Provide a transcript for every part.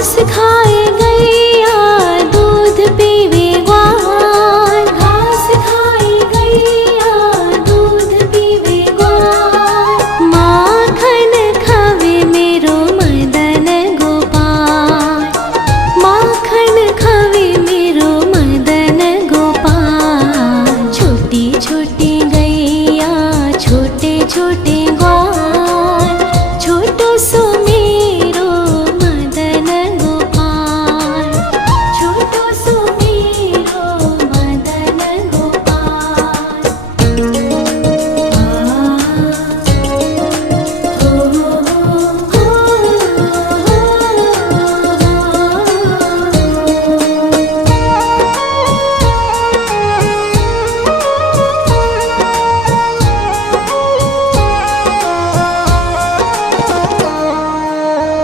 घास खाए गैया दूध पीवे ग्वाल, घास खाए गैया दूध पीवे ग्वाल। माखन खावे मेरो मदन गोपाल, माखन खावे मेरो मदन गोपाल। छोटी छोटी गैया छोटे छोटे ग्वाल, छोटो सो मेरो मदन गोपाल, छोटो सो मेरो मदन गोपाल।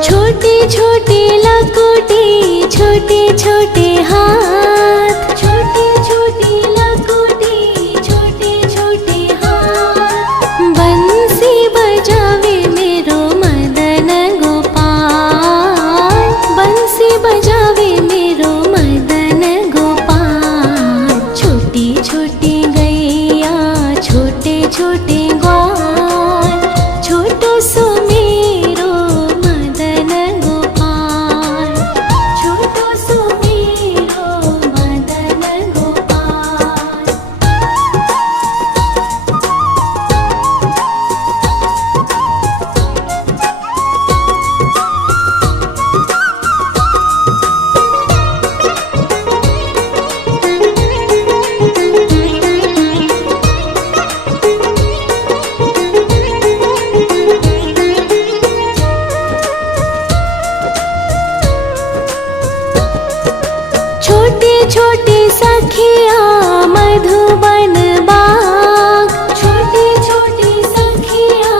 छोटी छोटी लकुटी छोटे छोटे हाथ, छोटी छोटी लकुटी छोटे छोटे हाथ। बंसी बजावे मेरो मदन गोपाल, बंसी बजावे मेरो मदन गोपाल। छोटी छोटी गैया छोटे छोटे ग्वाल, छोटो सो मेरो मदन गोपाल, छोटो सो मेरो मदन गोपाल। छोटी छोटी सखिया मधुबन बाग, छोटी छोटी सखिया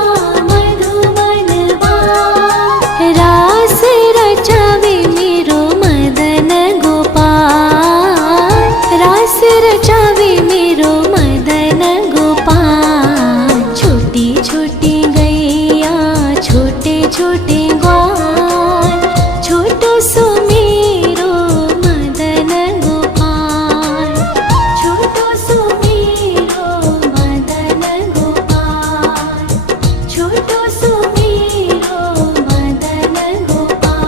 मधुबन बाग। रास रचावे मेरो मदन गोपाल, रास रचावे मेरो मदन गोपाल। छोटी छोटी गैया छोटे छोटे ग्वाल, छोटो सो मेरो मदन गोपाल, छोटो सो मेरो मदन गोपाल, छोटो सो मेरो मदन गोपाल।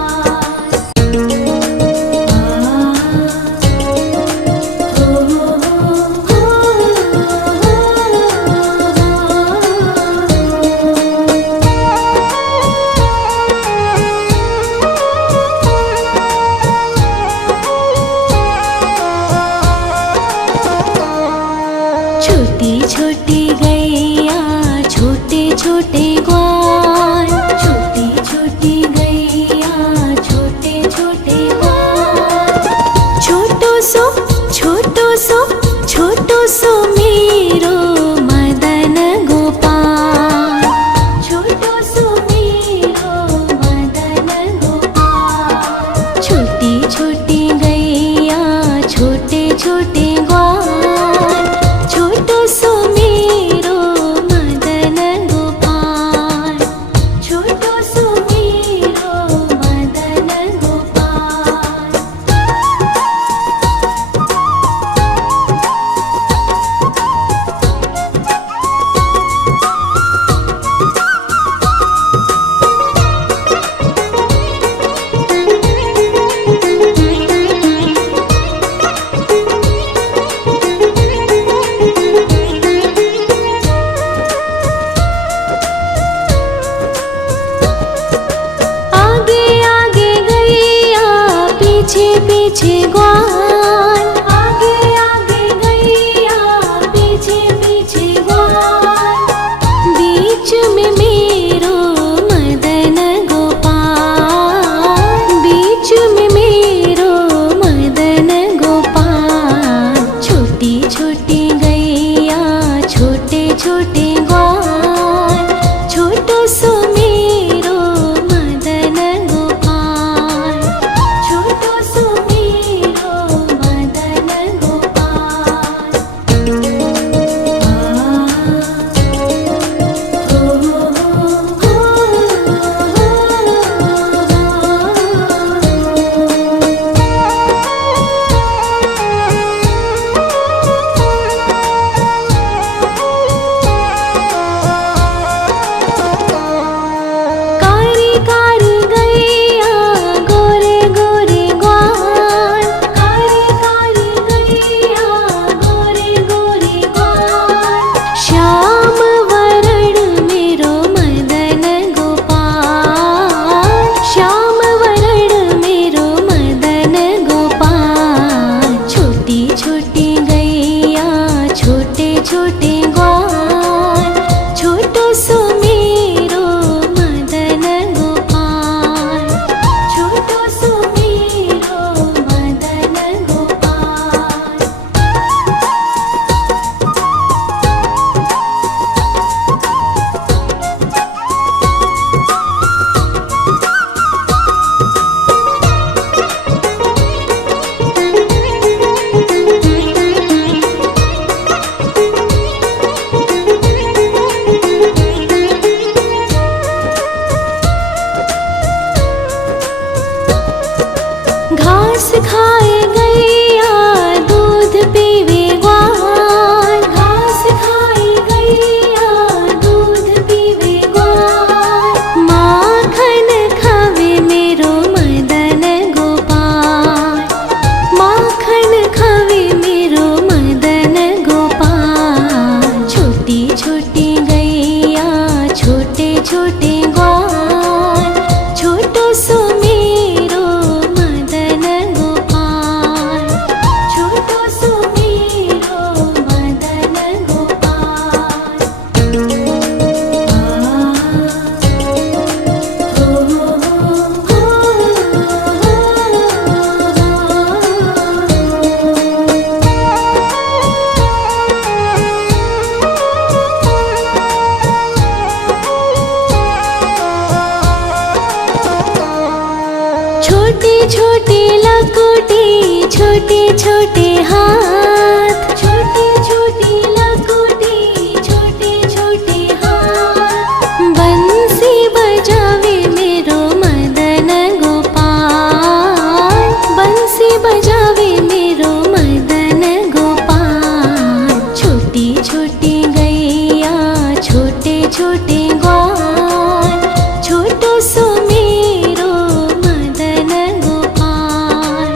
छोटी छोटी गैया छोटे छोटे ग्वाल, छोटी छोटी गैया छोटे छोटे ग्वाल। छोटो सो छोटो सो छोटो सो मेरो मदन गोपाल, छोटो सो मेरो मदन गोपाल। छोटी छोटी गैया छोटे छोटे ग्वाल, छोटो सो मेरो मदन गोपाल, छोटो सो मेरो मदन गोपाल। आगे आगे गैया पीछे पीछे ग्वाल, आगे आगे गैया पीछे पीछे ग्वाल। बीच में मेरो मदन गोपाल, बीच में मेरो मदन गोपाल। छोटी छोटी गैया छोटे छोटे ग्वाल, छोटो सो मेरो मदन गोपाल, छोटो सो मेरो घास खाए गैया दूध पीवे ग्वाल, घास खाए गैया दूध पीवे ग्वाल, माखन खावे मेरो मदन गोपाल, माखन खावे मेरो मदन गोपाल। छोटी छोटी गैया छोटे छोटे ग्वाल, छोटो सो मेरो मदन गोपाल, छोटो सो मेरो मदन गोपाल। छोटी छोटी लकुटी छोटे छोटे हाथ, छोटी छोटी लकुटी छोटे छोटे हाथ, बंसी बजावे मेरो मदन गोपाल, बंसी बजावे मेरो मदन गोपाल। छोटी छोटी गैया छोटे छोटे ग्वाल, छोटो सो मेरो मदन गोपाल,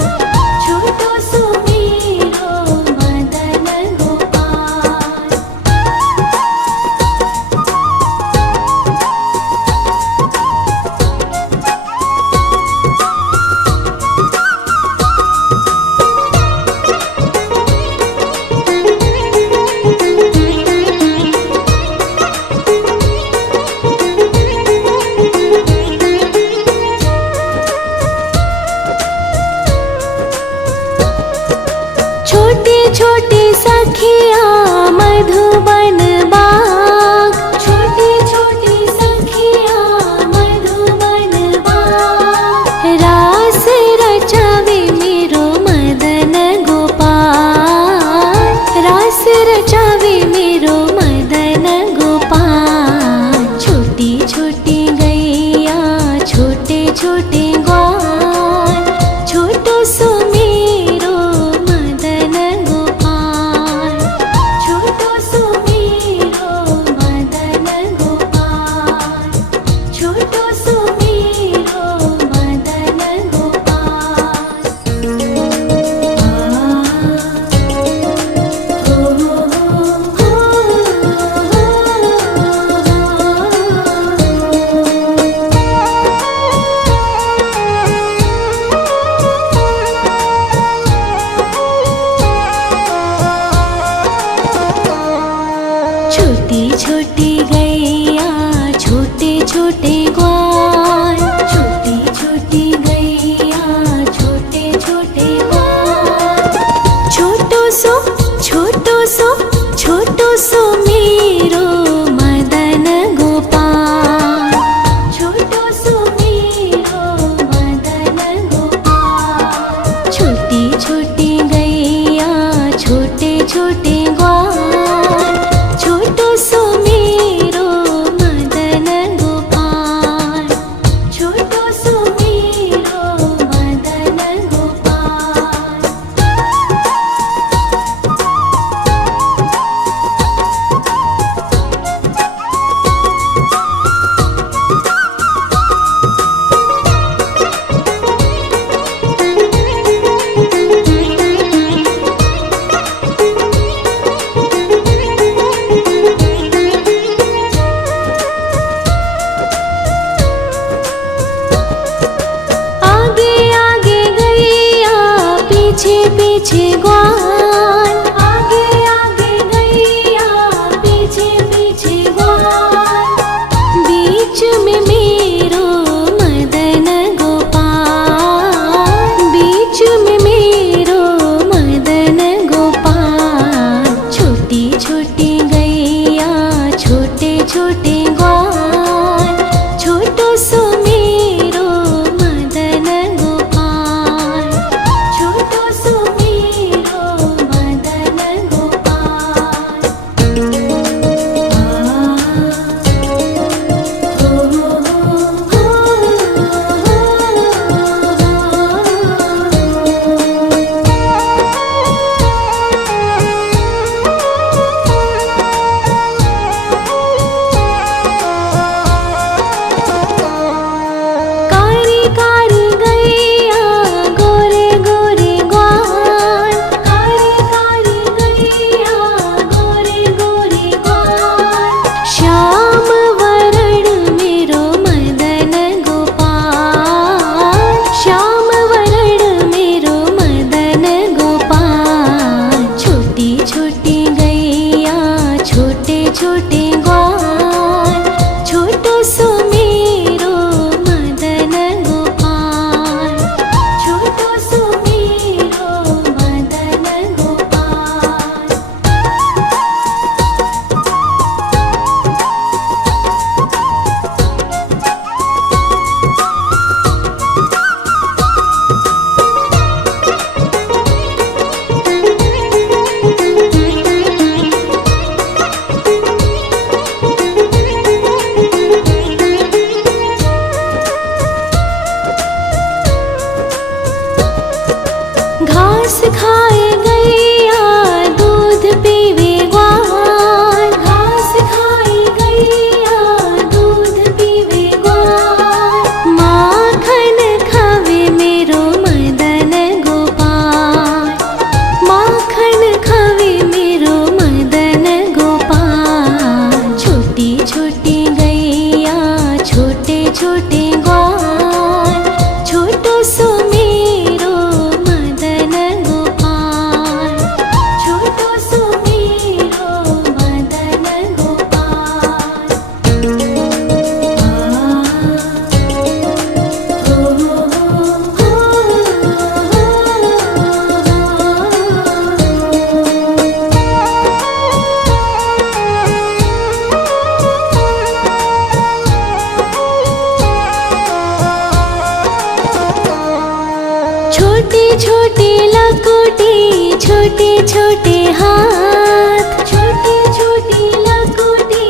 छोटो सो मेरो मदन गोपाल। छोटे छोटे सखिया मधुबन बाग, छोटे छोटे सखिया मधुबन बाग, रास रचावे मेरो मदन गोपाल, रास रचावे मेरो मदन गोपाल। छोटी छोटी गैया छोटे छोटे ग्वाल, छोटो सो मेरो मदन गोपाल, छोटो सो मेरो मदन गोपाल, छोटो सो मेरो मदन गोपाल। छोटी छोटी गैया छोटे छोटे ग्वाल, छोटी छोटी गैया छोटे छोटे ग्वाल, छोटो सो छोटो सो छोटो सो मेरो मदन गोपाल, छोटो सो मेरो मदन गोपाल। छोटी छोटी गैया छोटे छोटे ग्वाल, छोटो सो मेरो मदन गोपाल, छोटो सो मेरो मदन गोपाल। आगे आगे गैया पीछे पीछे ग्वाल, आगे आगे गैया पीछे पीछे ग्वाल, बीच में मेरो मदन गोपाल, बीच में मेरो मदन गोपाल। छोटी छोटी गैया छोटे छोटे ग्वाल, छोटो सो मेरो मदन गोपाल, छोटो सो मेरो घास खाए गैया दूध पीवे ग्वाल, घास खाए गैया दूध पीवे ग्वाल। माखन खावे मेरो मदन गोपाल, माखन खावे मेरो मदन गोपाल। छोटी छोटी गैया छोटे छोटे ग्वाल, छोटो सो मेरो मदन गोपाल, छोटो सो मेरो मदन गोपाल। छोटी छोटी लकुटी छोटे छोटे हाथ, छोटी छोटी लकुटी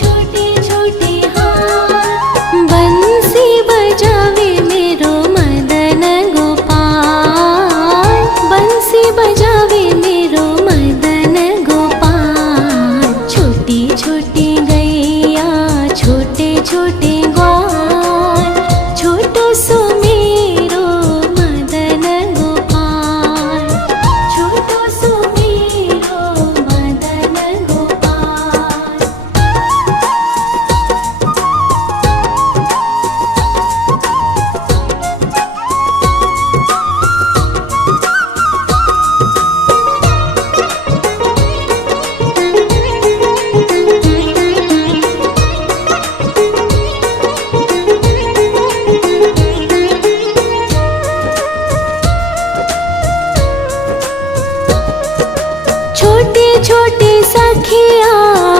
छोटे छोटे हाथ। बंसी बजावे मेरो मदन गोपाल, बंसी बजावे मेरो मदन गोपाल। छोटी छोटी गैया छोटे छोटे ग्वाल, छोटो सो मेरो मदन गोपाल, छोटो सो मेरो मदन गोपाल। छोटे छोटे सखिया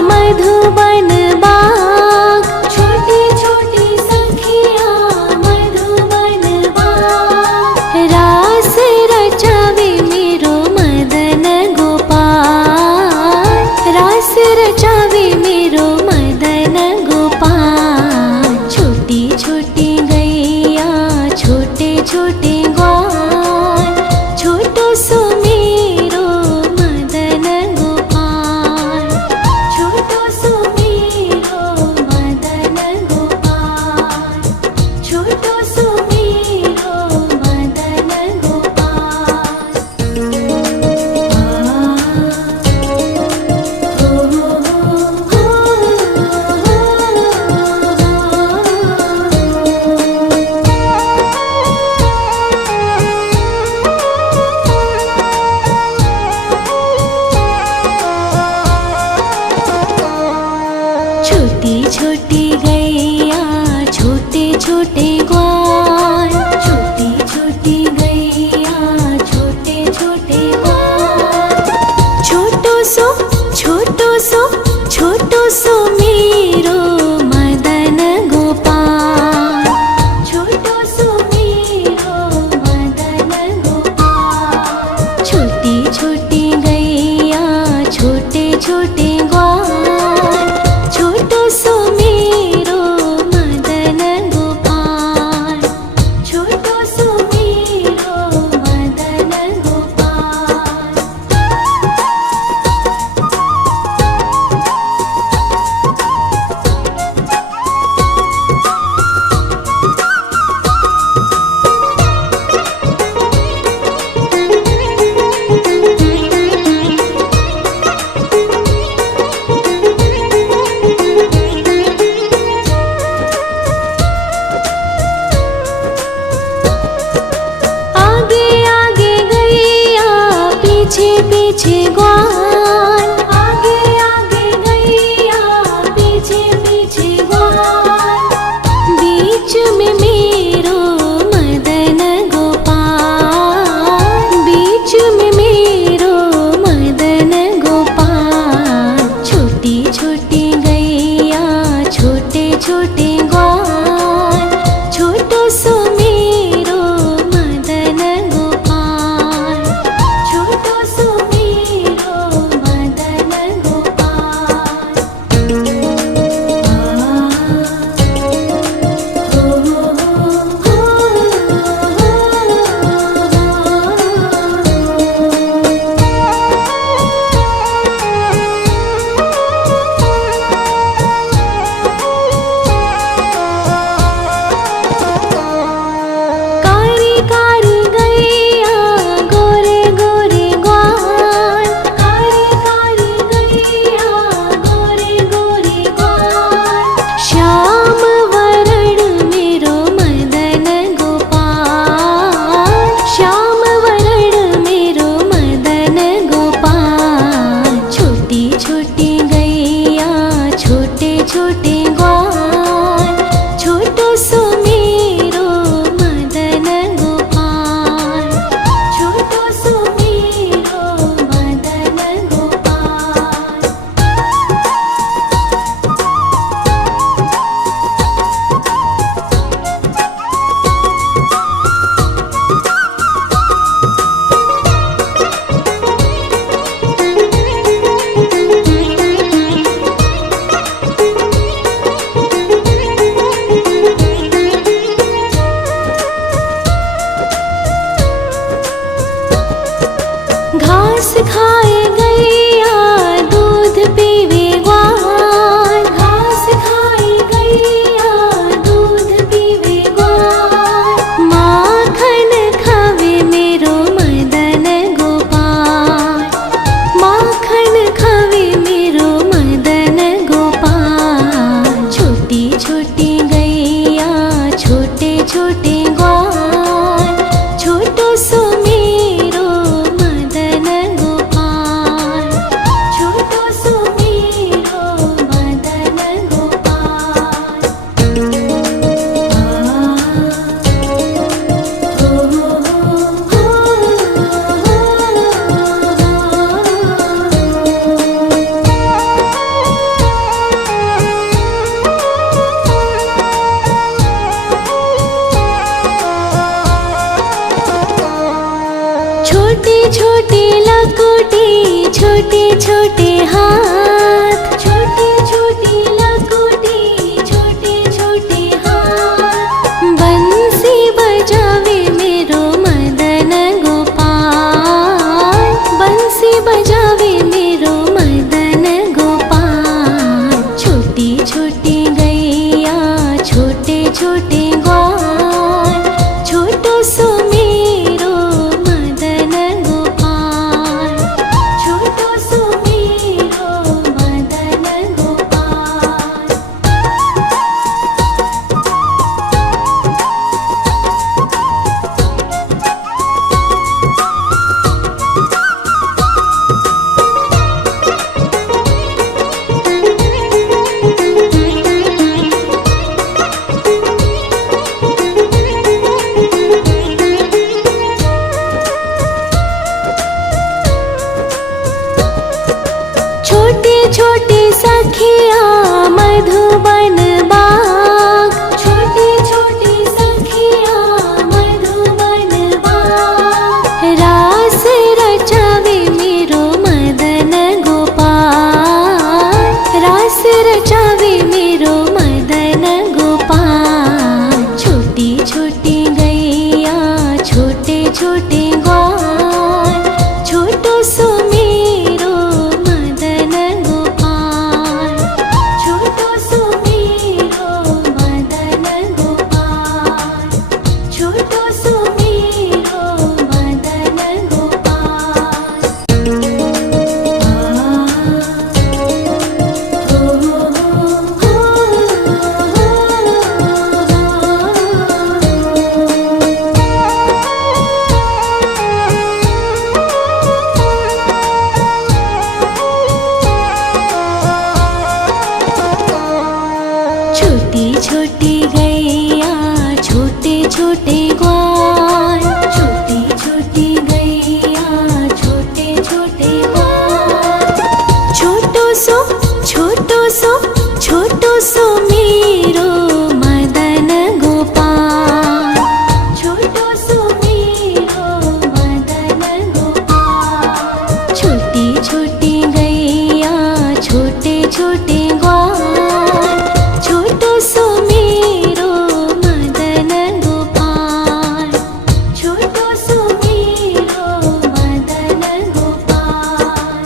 मधुबन बाग, छोटे छोटे सखिया मधुबन बाग। रास रचावे मेरो मदन गोपाल, रास रचावे मेरो मदन गोपाल। छोटी छोटी गैया छोटे छोटे ग्वाल, छोटो सो मेरो मदन गोपाल, छोटो सो मेरो मदन गोपाल, छोटो सो मेरो मदन गोपाल। छोटी छोटी गैया छोटे छोटे ग्वाल, छोटी छोटी गैया छोटे छोटे ग्वाल। छोटो सो छोटो सो छोटो सो मेरो मदन गोपाल, छोटो सो मेरो मदन गोपाल। छोटी छोटी गैया छोटे छोटे ग्वाल, छोटो सो मेरो मदन गोपाल, छोटो सो मेरो मदन गोपाल। आगे आगे गैया पीछे पीछे ग्वाल, आगे आगे गैया पीछे पीछे ग्वाल। बीच में मेरो मदन गोपाल, बीच में मेरो मदन गोपाल। छोटी छोटी गैया छोटे छोटे ग्वाल, छोटो सो मेरो मदन गोपाल, छोटो सो मेरो घास खाए गैया दूध पीवे ग्वाल, घास खाए गैया दूध पीवे ग्वाल। माखन खावे मेरो मदन गोपाल, माखन खावे मेरो मदन गोपाल। छोटी छोटी गैया छोटे छोटे ग्वाल, छोटो सो मेरो मदन गोपाल, छोटो सो मेरो मदन गोपाल। छोटे छोटे लकोटी छोटे छोटे हाथ, छोटे छोटे लकोटी छोटे छोटे हाथ। बंसी बजावे मेरो मदन गोपाल, बंसी बजावे मेरो मदन गोपाल। छोटी छोटी गैया छोटे छोटे ग्वाल, छोटो सो मेरो मदन गोपाल, छोटो सो मेरो मदन गोपाल। छोटे छोटे सखिया मधुबन बाग, छोटे छोटे सखिया मधुबन बाग। रास रचावे मेरो मदन गोपाल, रास रचावे मेरो मदन गोपाल। छोटी छोटी गैया छोटे छोटे ग्वाल, छोटो सो मेरो मदन गोपाल, छोटो सो मेरो मदन गोपाल, छोटो सो मेरो मदन गोपाल। छोटी छोटी गैया छोटे छोटे ग्वाल, छोटी छोटी गैया छोटे छोटे ग्वाल। छोटो सो छोटो सो छोटो सो मेरो मदन गोपाल, छोटो सो मेरो मदन गोपाल। छोटी छोटी गैया छोटे छोटे ग्वाल, छोटो सो मेरो मदन गोपाल, छोटो सो मेरो मदन गोपाल।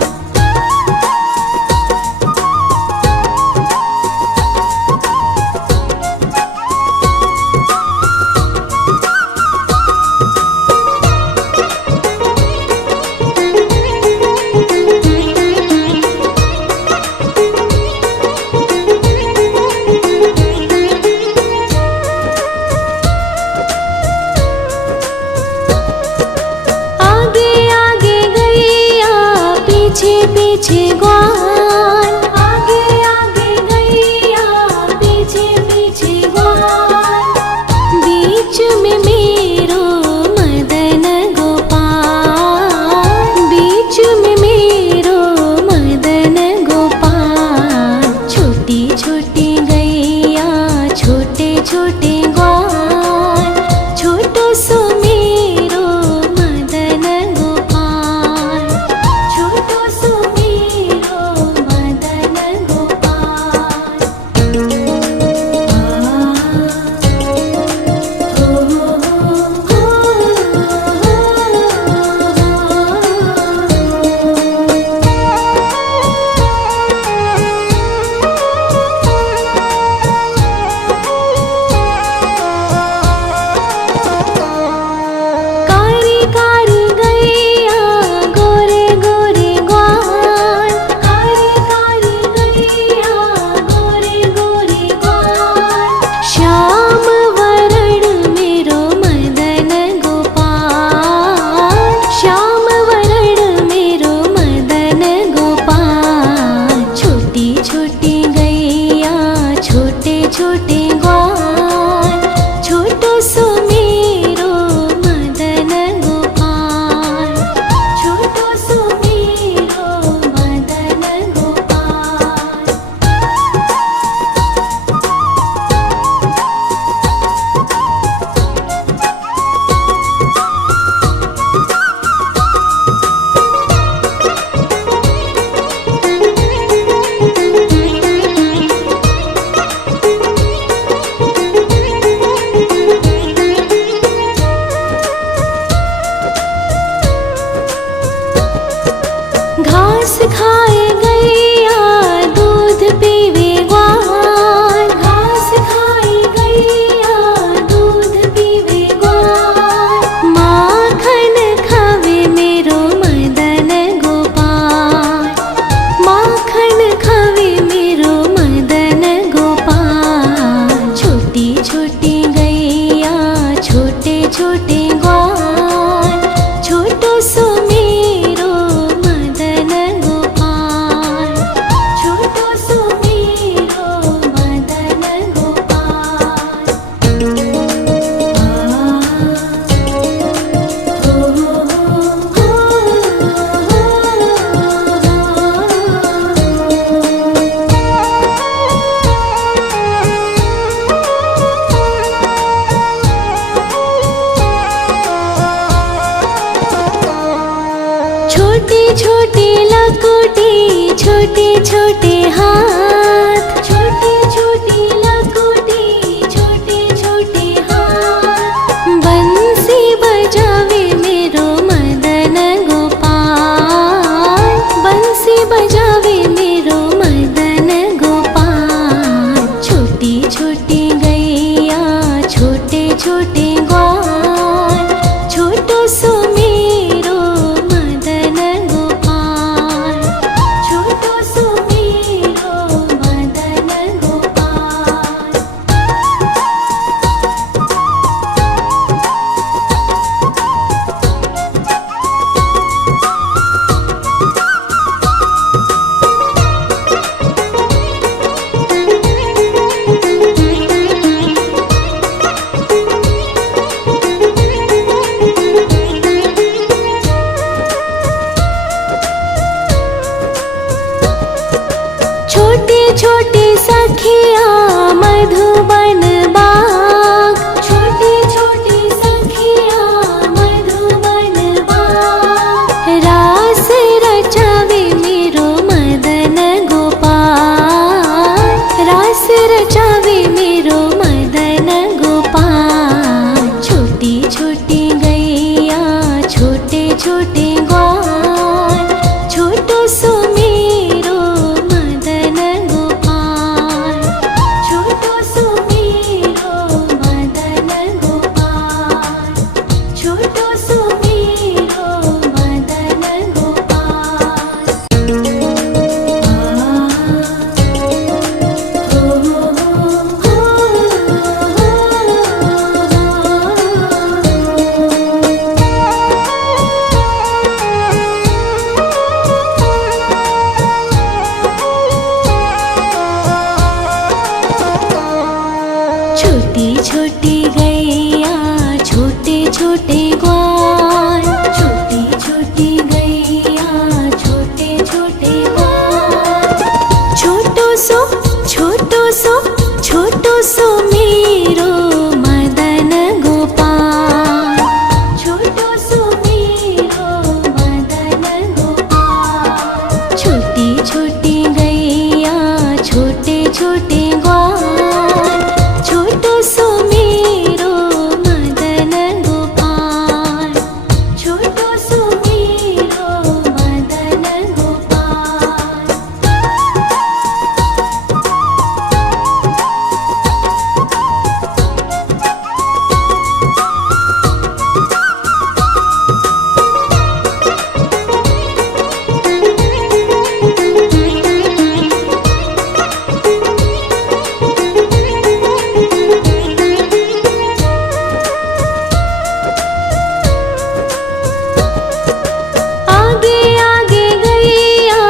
आगे आगे गैया पीछे पीछे ग्वाल, आगे आगे गैया पीछे पीछे ग्वाल। बीच में मेरो मदन गोपाल, बीच में मेरो मदन गोपाल। छोटी छोटी गैया छोटे छोटे ग्वाल, छोटो सो मेरो मदन गोपाल, छोटो सो मेरो घास खाए गैया दूध पीवे ग्वाल, घास खाए गैया दूध पीवे ग्वाल। माखन खावे मेरो मदन गोपाल, माखन खावे मेरो मदन गोपाल। छोटी छोटी गैया छोटे छोटे ग्वाल, छोटो सो मेरो मदन गोपाल, छोटो सो मेरो मदन गोपाल। छोटी छोटी लकुटी छोटे छोटे हाथ, छोटी छोटी लकुटी छोटे छोटे हाथ। बंसी बजावे मेरो मदन गोपाल, बंसी बजावे मेरो मदन गोपाल। छोटी छोटी गैया छोटे छोटे ग्वाल, छोटो सो मेरो मदन गोपाल, छोटो सो मेरो मदन गोपाल। छोटी छोटी सखिया मधुबन बाग, छोटी छोटी सखिया मधुबन बाग। रास रचावे मेरो मदन गोपाल, रास रचावे मेरो मदन गोपाल। छोटी छोटी गैया छोटे छोटे ग्वाल, छोटो सो मेरो मदन गोपाल, छोटो सो मेरो मदन गोपाल, छोटो सो मेरो मदन गोपाल। छोटी छोटी गैया छोटे छोटे ग्वाल, छोटी छोटी गैया छोटे छोटे ग्वाल। छोटो सो छोटो सो छोटो सो मेरो मदन गोपाल, छोटो सो मेरो मदन गोपाल। छोटी छोटी गैया छोटे छोटे ग्वाल, छोटो सो मेरो मदन गोपाल, छोटो सो मेरो मदन गोपाल। आगे आगे गैया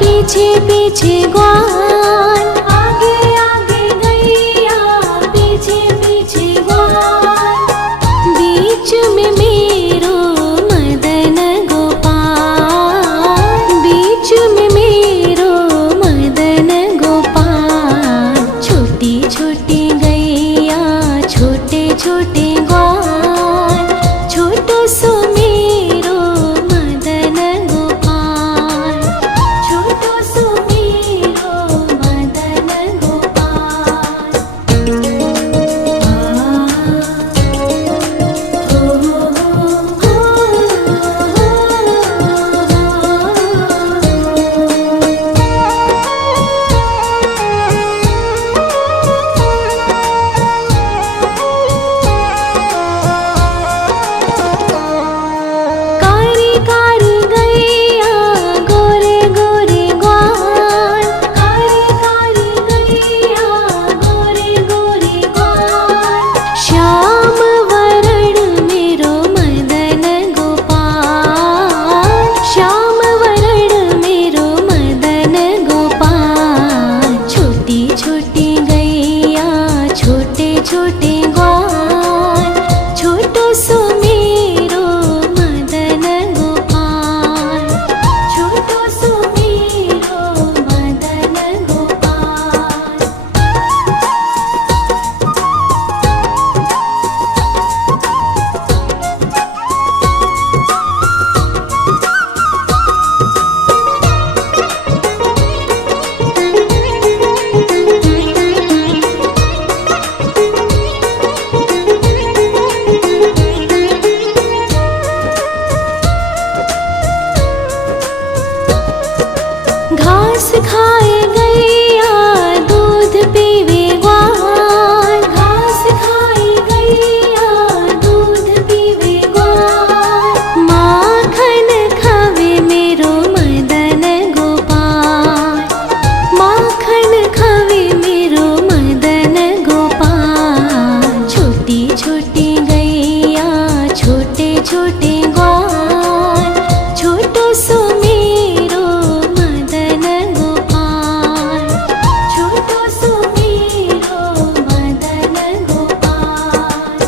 पीछे पीछे ग्वाल, आगे आगे गैया पीछे पीछे ग्वाल। बीच में मेरो मदन गोपाल, बीच में मेरो मदन गोपाल। छोटी छोटी गैया छोटे छोटे ग्वाल, छोटो सो मेरो मदन गोपाल, छोटो सो मेरो छोटे ग्वाल, छोटो सो मेरो मदन गोपाल, छोटो सो मेरो मदन गोपाल।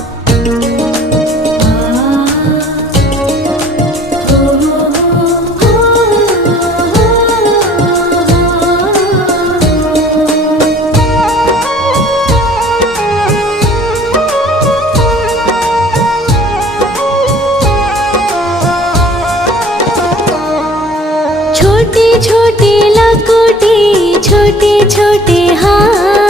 छोटे छोटे लकोटे, छोटे छोटे हाथ,